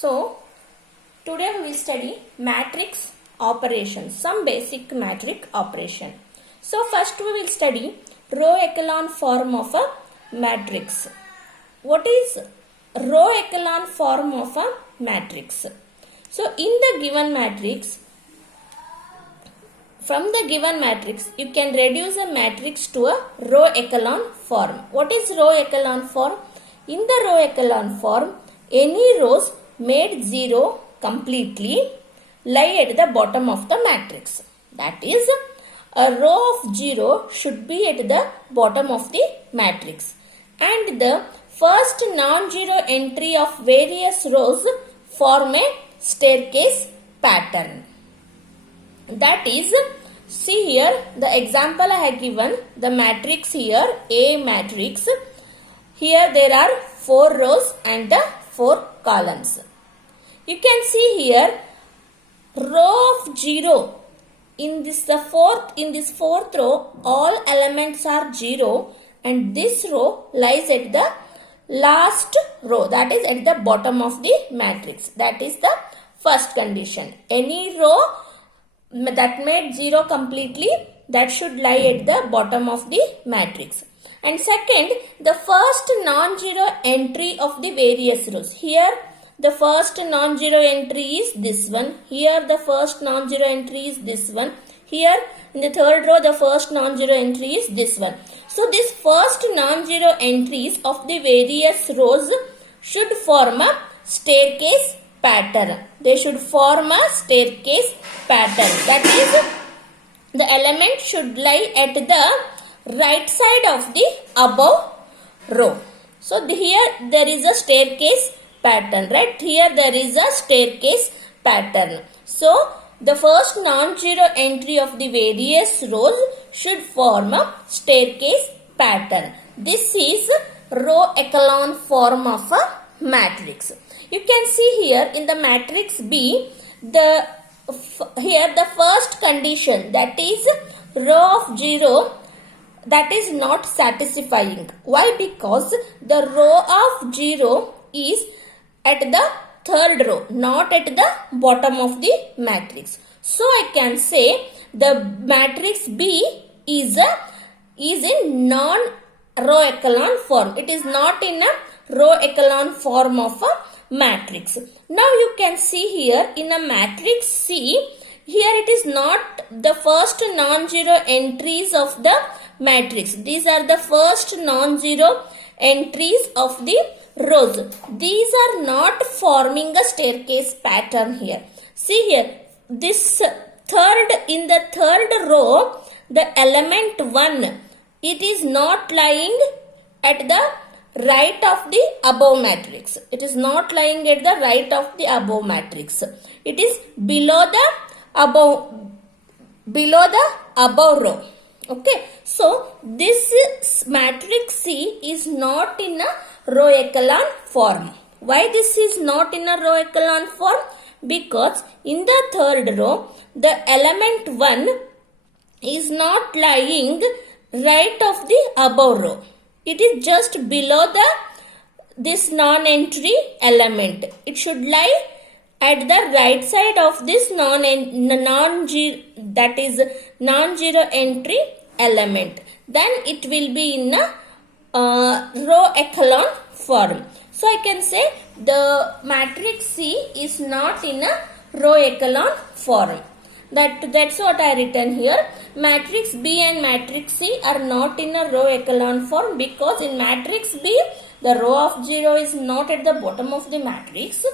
So today we will study matrix operations, some basic matrix operation. So first we will study row echelon form of a matrix. What is row echelon form of a matrix? So in the given matrix, from the given matrix, you can reduce a matrix to a row echelon form. What is row echelon form? In the row echelon form, any rows made 0 completely lie at the bottom of the matrix. That is, a row of 0 should be at the bottom of the matrix. And the first non-zero entry of various rows form a staircase pattern. That is, see here the example I have given, the matrix here, A matrix. Here there are 4 rows and 4 columns. You can see here row of 0. In this fourth row, all elements are 0 and this row lies at the last row, that is at the bottom of the matrix. That is the first condition. Any row that made 0 completely, that should lie at the bottom of the matrix. And second, the first non-zero entry of the various rows. Here the first non-zero entry is this one. Here the first non-zero entry is this one. Here in the third row the first non-zero entry is this one. So this first non-zero entries of the various rows should form a staircase pattern. They should form a staircase pattern. That is, the element should lie at the right side of the above row. So here there is a staircase pattern, right? Here there is a staircase pattern. So the first non-zero entry of the various rows should form a staircase pattern. This is row echelon form of a matrix. You can see here in the matrix B, here the first condition, that is row of 0, that is not satisfying. Why? Because the row of 0 is at the third row, not at the bottom of the matrix. So I can say the matrix B is in non-row echelon form. It is not in a row echelon form of a matrix. Now you can see here in a matrix C, here it is not the first non-zero entries of the matrix. These are the first non-zero entries of the rows. These are not forming a staircase pattern here. See here, this in the third row, the element 1, it is not lying at the right of the above matrix. It is not lying at the right of the above matrix. It is below the above row. Okay, so this matrix C is not in a row echelon form. Why this is not in a row echelon form? Because in the third row, the element 1 is not lying right of the above row. It is just below this non-entry element. It should lie at the right side of this non-zero entry element. Then it will be in a row echelon form. So I can say the matrix C is not in a row echelon form. That's what I written here. Matrix B and matrix C are not in a row echelon form because in matrix B, the row of 0 is not at the bottom of the matrix.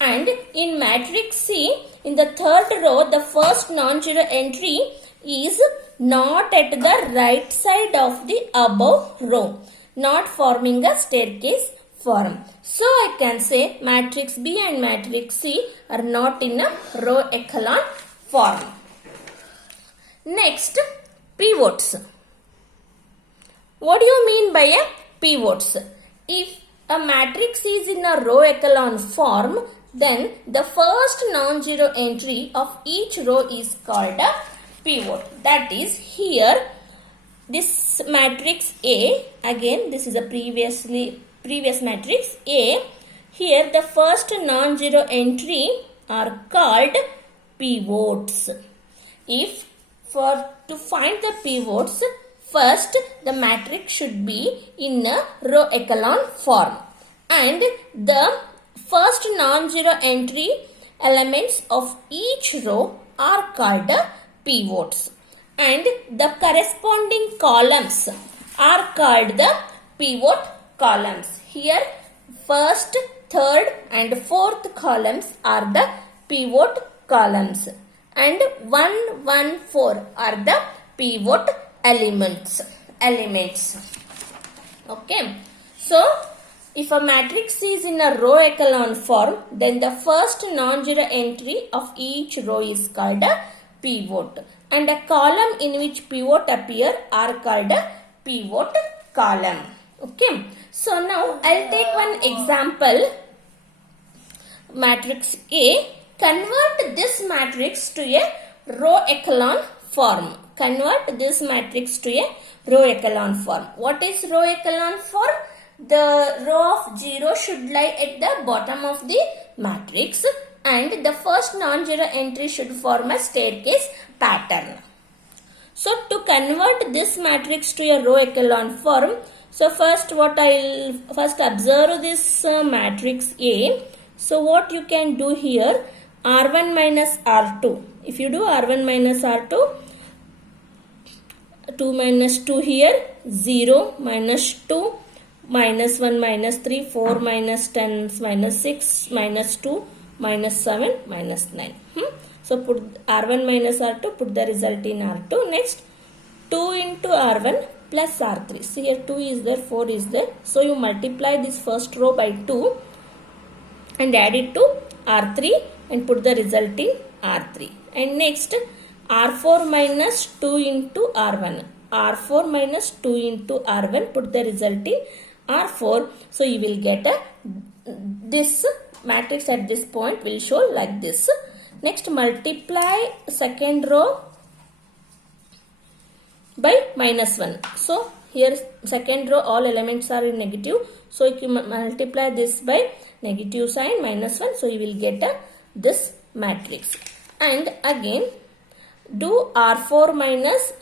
And in matrix C, in the third row, the first non-zero entry is not at the right side of the above row, not forming a staircase form. So I can say matrix B and matrix C are not in a row echelon form. Next, pivots. What do you mean by a pivots? If a matrix is in a row echelon form, then the first non-zero entry of each row is called a pivot. That is, here this matrix A, again this is a previous matrix A. Here the first non-zero entry are called pivots. If to find the pivots, first the matrix should be in a row echelon form, and the first non-zero entry elements of each row are called pivots, and the corresponding columns are called the pivot columns. Here first, third and fourth columns are the pivot columns, and 1, 1, 4 are the pivot elements. Okay, so if a matrix is in a row echelon form, then the first non-zero entry of each row is called a pivot, and a column in which pivot appear are called a pivot column. Okay, so now I'll take one example. Matrix A. Convert this matrix to a row echelon form. Convert this matrix to a row echelon form. What is row echelon form? The row of 0 should lie at the bottom of the matrix, and the first non-zero entry should form a staircase pattern. So to convert this matrix to a row echelon form, so first I'll observe this matrix A. So what you can do here, R1 minus R2. If you do R1 minus R2, 2 minus 2 here, 0 minus 2, minus 1 minus 3, 4 minus 10 minus 6, minus 2, minus 7, minus 9. So put R1 minus R2, put the result in R2. Next, 2 into R1 plus R3. See here 2 is there, 4 is there. So you multiply this first row by 2 and add it to R3 and put the result in R3. And next, R4 minus 2 into R1. R4 minus 2 into R1, put the result in R4. So you will get this matrix at this point will show like this. Next, multiply second row by minus 1. So here second row all elements are in negative. So if you multiply this by negative sign minus 1, so you will get this matrix. And again do R4 minus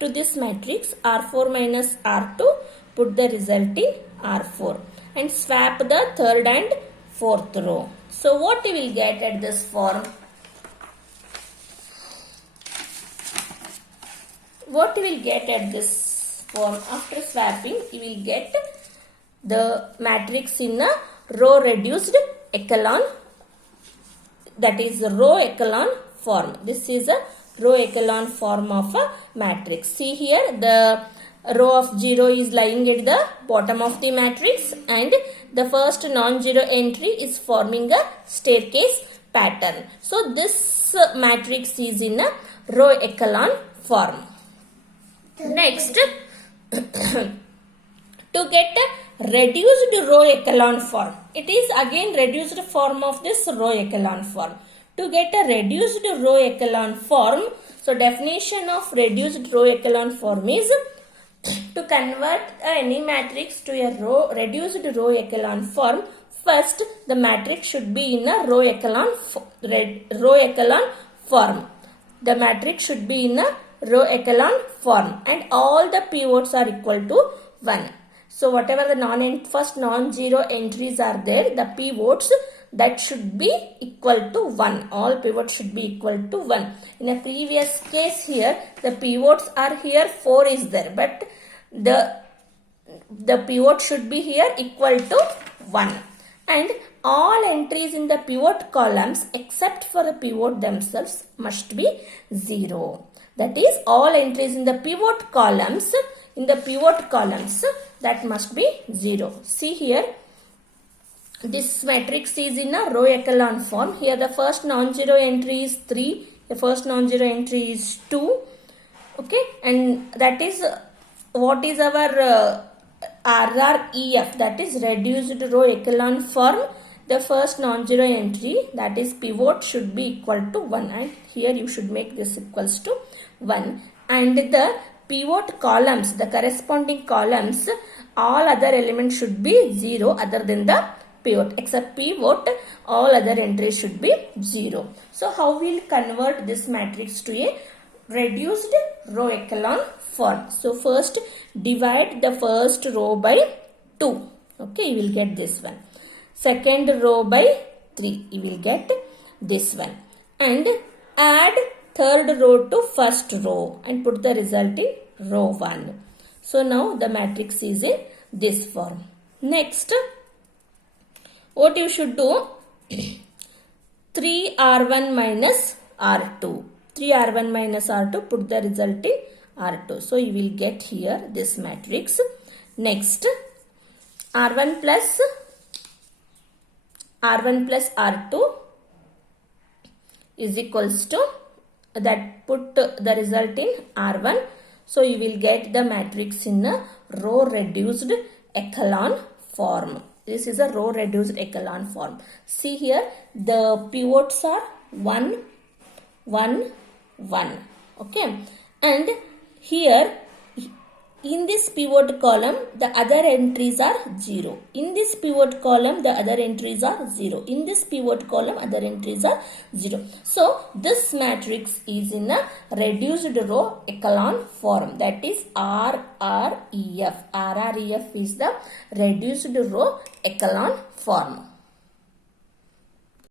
to this matrix, R4 minus R2, put the result in R4 and swap the third and fourth row. So what you will get at this form? What you will get at this form after swapping, you will get the matrix in a row reduced echelon, that is row echelon form. This is a row echelon form of a matrix. See here the row of 0 is lying at the bottom of the matrix, and the first non-zero entry is forming a staircase pattern. So this matrix is in a row echelon form. Next, to get a reduced row echelon form, it is again reduced form of this row echelon form. To get a reduced row echelon form, so definition of reduced row echelon form is to convert any matrix to a reduced row echelon form. First, the matrix should be in a row echelon form. The matrix should be in a row echelon form, and all the pivots are equal to 1. So whatever the first non-zero entries are there, the pivots that should be equal to 1. All pivots should be equal to 1. In a previous case here, the pivots are here, 4 is there, but the pivot should be here equal to 1. And all entries in the pivot columns except for the pivot themselves must be 0. That is, all entries in the pivot columns that must be 0. See here, this matrix is in a row echelon form. Here the first non-zero entry is 3, the first non-zero entry is 2. Okay, and that is what is our RREF, that is reduced row echelon form. The first non-zero entry, that is pivot, should be equal to 1, and here you should make this equals to 1. And the pivot columns, the corresponding columns, all other elements should be 0 other than the pivot. Except pivot, all other entries should be 0. So how we will convert this matrix to a reduced row echelon form? So first divide the first row by 2. Okay, you will get this one. Second row by 3. You will get this one. And add third row to first row and put the result in row 1. So now the matrix is in this form. Next, what you should do? 3R1 minus R2. 3R1 minus R2, put the result in R2. So you will get here this matrix. Next, R1 plus R2 is equals to that, put the result in R1. So you will get the matrix in a row reduced echelon form. This is a row reduced echelon form. See here, the pivots are 1, 1, 1. Okay. And here, in this pivot column, the other entries are 0. In this pivot column, the other entries are 0. In this pivot column, other entries are 0. So, this matrix is in a reduced row echelon form. That is RREF. RREF is the reduced row echelon form.